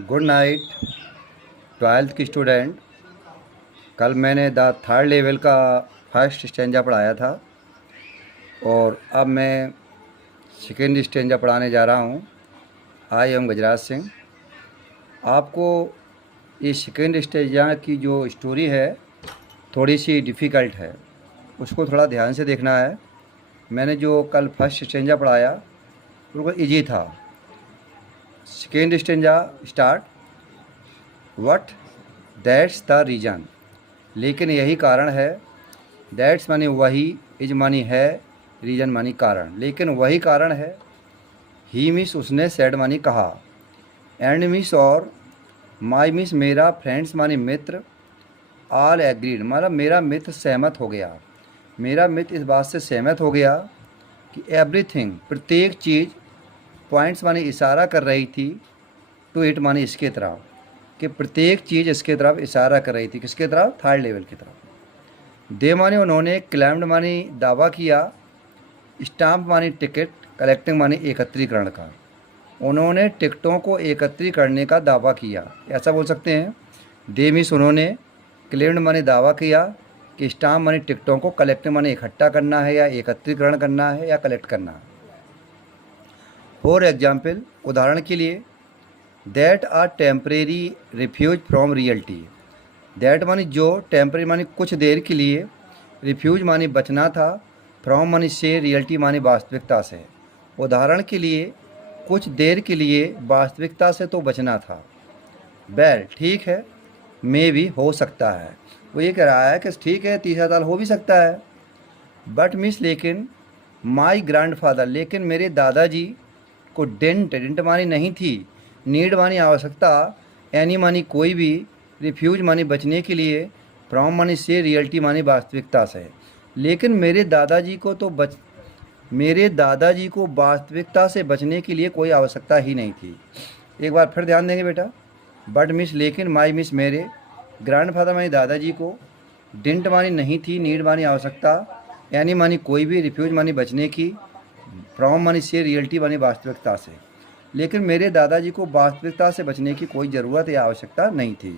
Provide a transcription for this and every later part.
Good night twelfth की student. कल मैंने द थर्ड लेवल का फर्स्ट स्टेंजा पढ़ाया था और अब मैं सेकेंड स्टेंजा पढ़ाने जा रहा हूँ। I am Gajraj Singh. आपको ये सेकेंड स्टेंजा की जो स्टोरी है थोड़ी सी डिफ़िकल्ट है, उसको थोड़ा ध्यान से देखना है। मैंने जो कल फर्स्ट स्टेंजा पढ़ाया बिल्कुल ईजी था। Second stanza start. What that's the reason, लेकिन यही कारण है। दैट्स मानी वही, इज मानी है, रीजन मानी कारण, लेकिन वही कारण है। ही मिस उसने, सैड मानी कहा, एंड मिस और, माई मिस मेरा, फ्रेंड्स मानी मित्र, ऑल एग्रीड मतलब मेरा मित्र सहमत हो गया। मेरा मित्र इस बात से सहमत हो गया कि एवरीथिंग प्रत्येक चीज़, पॉइंट्स मानी इशारा कर रही थी, टू इट मानी इसके तरफ, कि प्रत्येक चीज़ इसके तरफ इशारा कर रही थी। किसके तरफ? थर्ड लेवल की तरफ। दे मानी उन्होंने, क्लेम्ड मानी दावा किया, स्टाम्प मानी टिकट, कलेक्टिंग मानी एकत्रीकरण का। उन्होंने टिकटों को एकत्रित करने का दावा किया, ऐसा बोल सकते हैं। दे मीन्स उन्होंने, क्लेम्ड मानी दावा किया कि स्टाम्प मानी टिकटों को, कलेक्टिंग मानी इकट्ठा करना है या एकत्रीकरण करना है या कलेक्ट करना है। फॉर एग्जाम्पल उदाहरण के लिए, that are temporary refuge from reality. That मानी जो, टेम्परेरी मानी कुछ देर के लिए, रिफ्यूज मानी बचना था, फ्रॉम मानी से, रियल्टी मानी वास्तविकता से। उदाहरण के लिए कुछ देर के लिए वास्तविकता से तो बचना था। वेल ठीक है, मे भी हो सकता है। वो ये कह रहा है कि ठीक है, तीसरा साल हो भी सकता है। बट मिस लेकिन, माई ग्रैंडफादर लेकिन मेरे दादाजी को, डेंट मानी नहीं थी, नीड मानी आवश्यकता, एनी मानी कोई भी, रिफ्यूज मानी बचने के लिए, फ्रॉम मानी से, रियल्टी मानी वास्तविकता से। लेकिन मेरे दादाजी को वास्तविकता से बचने के लिए कोई आवश्यकता ही नहीं थी। एक बार फिर ध्यान देंगे बेटा। बट मिस लेकिन, माई मिस मेरे, ग्रैंडफादर मानी दादाजी को, डिंट मानी नहीं थी, नीड मानी आवश्यकता, एनी मानी कोई भी, रिफ्यूज मानी बचने की, फ्रॉम मानी से, रियल्टी मानी वास्तविकता से। लेकिन मेरे दादाजी को वास्तविकता से बचने की कोई ज़रूरत या आवश्यकता नहीं थी।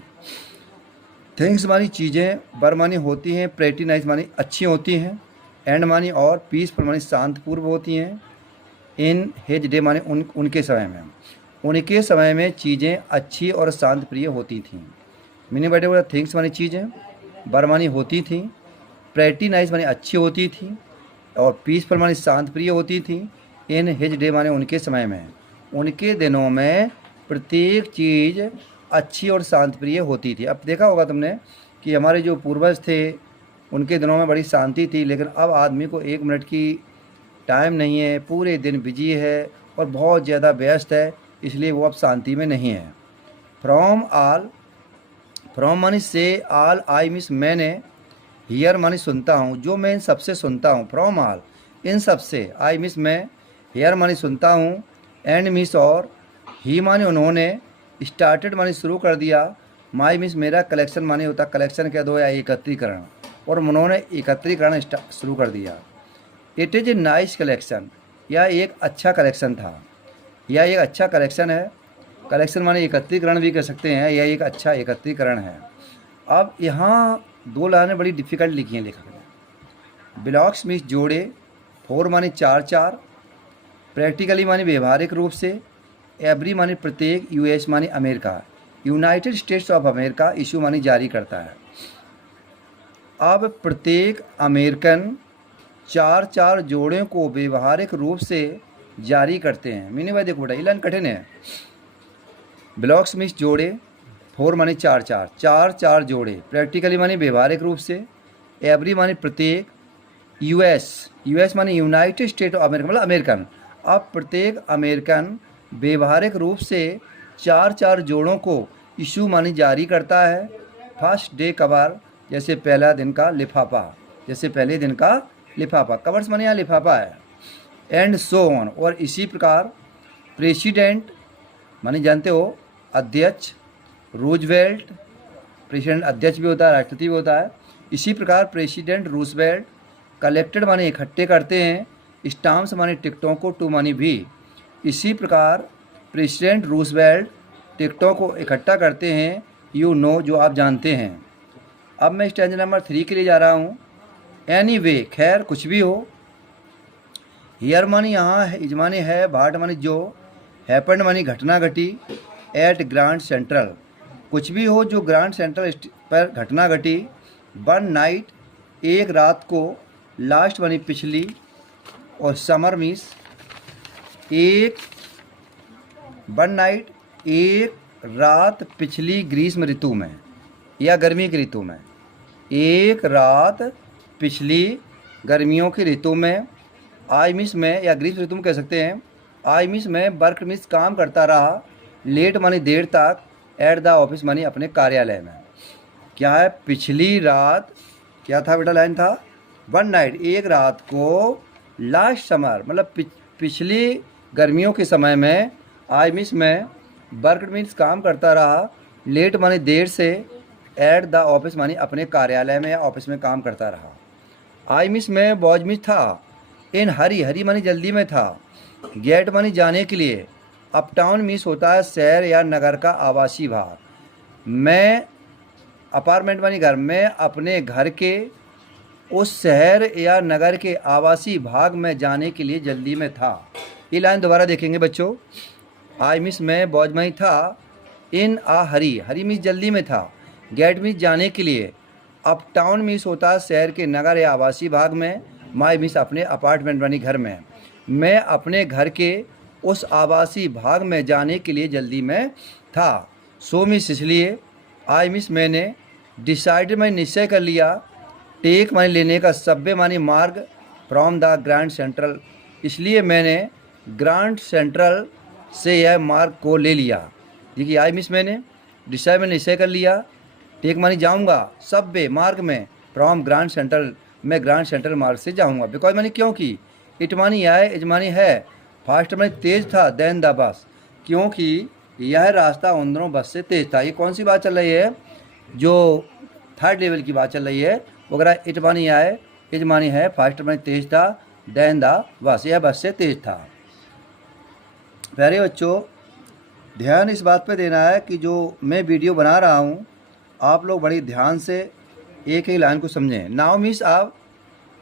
थिंग्स मानी चीज़ें, बर मानी होती हैं, प्रेटी नाइस मानी अच्छी होती हैं, एंड मानी और, पीसफुल मानी शांतपूर्व होती हैं, इन हिज डे मानी उनके समय में चीज़ें अच्छी और शांत प्रिय होती थीं। मीनिंग बैठे बोला, थिंग्स मानी चीज़ें, बर मानी होती थी, प्रेटी नाइस मानी अच्छी होती थी, और पीसफुल मानी शांत प्रिय होती थी, इन हिज डे मानी उनके समय में, उनके दिनों में प्रत्येक चीज़ अच्छी और शांत प्रिय होती थी। अब देखा होगा तुमने कि हमारे जो पूर्वज थे उनके दिनों में बड़ी शांति थी, लेकिन अब आदमी को 1 मिनट की टाइम नहीं है, पूरे दिन बिजी है और बहुत ज़्यादा व्यस्त है, इसलिए वो अब शांति में नहीं है। फ्रॉम मानी से, आल, आई मिस मैंने, हियर मानी सुनता हूँ, जो मैं इन सबसे सुनता हूँ। फ्रॉम आल इन सबसे, आई मिस मैं, हियर मानी सुनता हूँ, एंड मिस और, ही मानी उन्होंने, स्टार्टेड मानी शुरू कर दिया, माई मिस मेरा, कलेक्शन मानी होता कलेक्शन कह दो या एकत्रीकरण, और उन्होंने एकत्रीकरण शुरू कर दिया। It is a nice collection, यह एक अच्छा कलेक्शन था, यह एक अच्छा कलेक्शन है। कलेक्शन माने एकत्रीकरण भी कह सकते हैं, यह एक अच्छा एकत्रीकरण है। अब यहाँ 2 लाइनें बड़ी डिफ़िकल्ट लिखी हैं लेखक ने। ब्लॉक्स मिस जोड़े, फोर मानी 4 प्रैक्टिकली मानी व्यवहारिक रूप से, एवरी मानी प्रत्येक, यूएस मानी America, United states of America, issue मानी जारी करता है। अब प्रत्येक अमेरिकन 4 जोड़ों को व्यवहारिक रूप से जारी करते हैं। मीनिंग भाई देखो बेटा, ये लाइन कठिन है। ब्लॉक्स मिस जोड़े, फोर मानी 4 जोड़े, प्रैक्टिकली मानी व्यवहारिक रूप से, एवरी मानी प्रत्येक, यूएस मानी यूनाइटेड स्टेट ऑफ अमेरिका मतलब अमेरिकन। अब प्रत्येक अमेरिकन व्यवहारिक रूप से 4 जोड़ों को इशू मानी जारी करता है। फर्स्ट डे कवर, जैसे पहला दिन का लिफाफा, जैसे पहले दिन का लिफाफा, कवर्स मानी यहाँ लिफाफा है। एंड सो ऑन, और इसी प्रकार प्रेसिडेंट मानी जानते हो अध्यक्ष, रूजवेल्ट, प्रेसिडेंट अध्यक्ष भी होता है, राष्ट्रपति भी होता है। इसी प्रकार प्रेसिडेंट रूजवेल्ट कलेक्टेड माने इकट्ठे करते हैं, स्टाम्प्स माने टिकटों को, टू मानी भी। इसी प्रकार प्रेसिडेंट रूजवेल्ट टिकटों को इकट्ठा करते हैं, यू नो, जो आप जानते हैं। अब मैं स्टैंजा नंबर 3 के लिए जा रहा हूँ। एनीवे, खैर कुछ भी हो। हियर मानी यहाँ है, इज मानी है, बाट मानी जो, हैपेंड मानी घटना घटी, एट ग्रांड सेंट्रल, कुछ भी हो जो ग्रांड सेंट्रल पर घटना घटी। वन नाइट, एक रात को, लास्ट मानी पिछली, और समर मीन्स एक, वन नाइट एक रात पिछली ग्रीष्म ऋतु में या गर्मी की ऋतु में, एक रात पिछली गर्मियों की ऋतु में। आई मिस में या ग्रीष्म ऋतु में कह सकते हैं। आई मिस में वर्क मिस काम करता रहा, लेट मानी देर तक, एट द ऑफिस मानी अपने कार्यालय में। क्या है? पिछली रात, क्या था बेटा लाइन था? वन नाइट, एक रात को, लास्ट समर मतलब पिछली गर्मियों के समय में, आई मिस में वर्क मीन्स काम करता रहा, लेट मानी देर से, एट द ऑफिस मानी अपने कार्यालय में या ऑफिस में काम करता रहा। आई मिस में वॉज मिस था, इन हरी, हरी मानी जल्दी में था, गेट मानी जाने के लिए, अप टाउन मिस होता है शहर या नगर का आवासीय भाग। मैं, अपार्टमेंट मानी घर, में अपने घर के उस शहर या नगर के आवासीय भाग में जाने के लिए जल्दी में था। ये लाइन दोबारा देखेंगे बच्चों। आई मिस में वॉज में था, इन आ हरी, हरी मिस जल्दी में था, गेट मिस जाने के लिए, अप टाउन मिस होता है शहर के नगर या आवासीय भाग में, माई मिस अपने अपार्टमेंट बनी घर में। मैं अपने घर के उस आवासीय भाग में जाने के लिए जल्दी में था। सो मिस इसलिए, आई मिस मैंने, डिसाइडेड मैं निश्चय कर लिया, टेक मानी लेने का, सब्वे मानी मार्ग, फ्रॉम द ग्रैंड सेंट्रल, इसलिए मैंने ग्रैंड सेंट्रल से यह मार्ग को ले लिया। देखिए आई मिस मैंने, डिसाइड मैंने निश्चय कर लिया, टेक मानी जाऊंगा, सब्वे मार्ग में, फ्रॉम ग्रैंड सेंट्रल, मैं ग्रैंड सेंट्रल मार्ग से जाऊंगा। बिकॉज मानी क्योंकि, इट मानी आए, इज मानी है, फास्ट मानी तेज था, देन द बस, क्योंकि यह रास्ता उन दोनों बस से तेज था। ये कौन सी बात चल रही है? जो थर्ड लेवल की बात चल रही है। वगैरह इट मानी आए, इज मानी है, फास्ट मानी तेज था, देन द बस, यह बस से तेज था। प्यारे बच्चों, ध्यान इस बात पे देना है कि जो मैं वीडियो बना रहा हूँ, आप लोग बड़ी ध्यान से एक एक लाइन को समझें। नाउ मिस आप,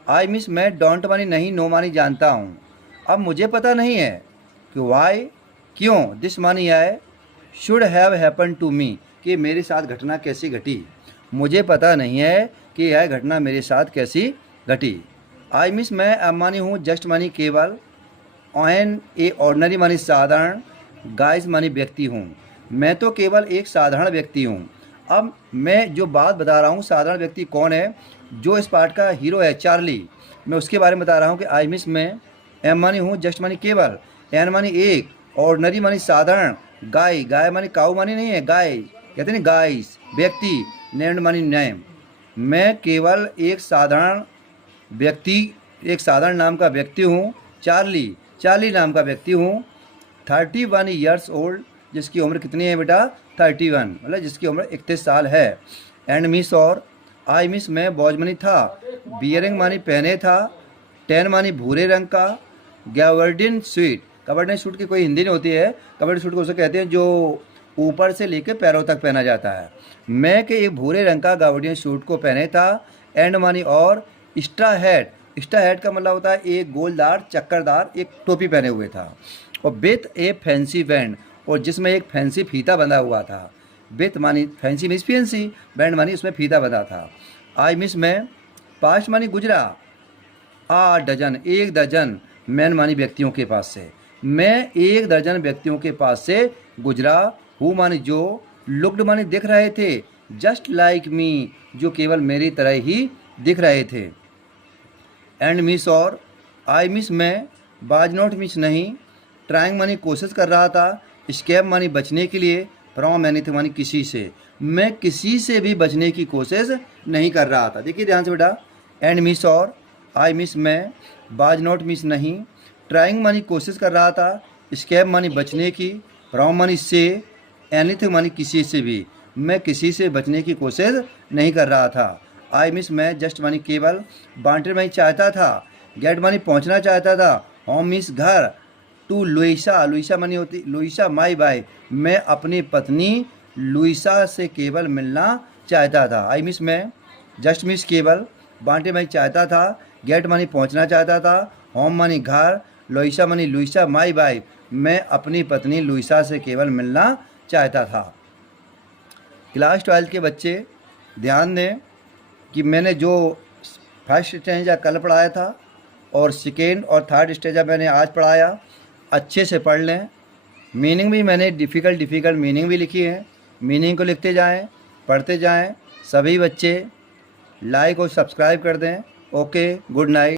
आई मिस मैं, डोंट मानी नहीं, नो मानी जानता हूँ। अब मुझे पता नहीं है कि वाई, क्यों, दिस मानी आए, should have happen to me, कि मेरे साथ घटना कैसी घटी। मुझे पता नहीं है कि यह घटना मेरे साथ कैसी घटी। आई मिस मैं, अब मानी हूँ, जस्ट मानी केवल, एन ए ऑर्डनरी मानी साधारण, गाइस मानी व्यक्ति हूँ। मैं तो केवल एक साधारण व्यक्ति हूँ। अब मैं जो बात बता रहा हूँ, साधारण व्यक्ति कौन है? जो इस पार्ट का हीरो है चार्ली, मैं उसके बारे में बता रहा हूँ कि आई मिस में, एम मानी हूँ, जस्ट मानी केवल, एन मानी एक, ऑर्डनरी मानी साधारण, गाय, गाय मानी काऊ मानी नहीं है, गाय कहते नहीं, गाइस व्यक्ति, नेम्ड मानी नेम। मैं केवल एक साधारण व्यक्ति, एक साधारण नाम का व्यक्ति हूँ, चार्ली, चार्ली नाम का व्यक्ति हूँ। 31 ईयर्स ओल्ड, जिसकी उम्र कितनी है बेटा? 31, मतलब जिसकी उम्र 31 साल है। एंड मिस और, आई मिस में वॉज मानी था, बियरिंग मानी पहने था, टैन मानी भूरे रंग का, गैवर्डिन स्वीट, कवर्डिन सूट की कोई हिंदी नहीं होती है, कवर्डिन सूट को उसे कहते हैं जो ऊपर से लेकर पैरों तक पहना जाता है। मैं के एक भूरे रंग का गावर्डियन सूट को पहने था। एंड मानी और, स्ट्रा हैट, स्ट्रा हैट का मतलब होता है एक गोलदार चक्करदार एक टोपी पहने हुए था, और विथ ए फैंसी बैंड, और जिसमें एक फैंसी फीता बंधा हुआ था। विथ मानी फैंसी मिस फैंसी, बैंड मानी उसमें फीता बंधा था। आई मिस में, पास्ट मानी गुजरा, आ डजन, एक दर्जन, मैन मानी व्यक्तियों के पास से, मैं एक दर्जन व्यक्तियों के पास से गुजरा। हु मानी जो, लुक्ड मानी दिख रहे थे, जस्ट लाइक मी, जो केवल मेरी तरह ही दिख रहे थे। एंड मिस और, आई मिस में, बाज नॉट मिस नहीं, ट्राइंग मानी कोशिश कर रहा था, स्केप मानी बचने के लिए, फ्रॉम एनीथिंग मानी किसी से, मैं किसी से भी बचने की कोशिश नहीं कर रहा था। देखिए ध्यान से बेटा। एंड मिस और, आई मिस में, बाज नॉट मिस नहीं, ट्राइंग मानी कोशिश कर रहा था, स्केप मानी बचने की, फ्रॉम मानी से, एनीथिंग मानी किसी से भी, मैं किसी से बचने की कोशिश नहीं कर रहा था। आई मिस में, जस्ट मानी केवल, वांटेड मानी चाहता था, गेट मानी पहुंचना चाहता था, होम मिस घर, टू लुइसा, लुइसा मनी होती लुइसा माई बाई, मैं अपनी पत्नी लुइसा से केवल मिलना चाहता था। आई मिस मैं, जस्ट मिस केवल, बांटे मैं चाहता था, गेट मनी पहुंचना चाहता था, होम मनी घर, लुइसा मनी लुइसा माई बाई, मैं अपनी पत्नी लुइसा से केवल मिलना चाहता था। क्लास 12 के बच्चे ध्यान दें कि मैंने जो फर्स्ट स्टेंजा कल पढ़ाया था और सेकेंड और थर्ड स्टेंजा मैंने आज पढ़ाया, अच्छे से पढ़ लें। मीनिंग भी मैंने डिफ़िकल्ट मीनिंग भी लिखी है, मीनिंग को लिखते जाएं, पढ़ते जाएं। सभी बच्चे लाइक और सब्सक्राइब कर दें। Okay, good night.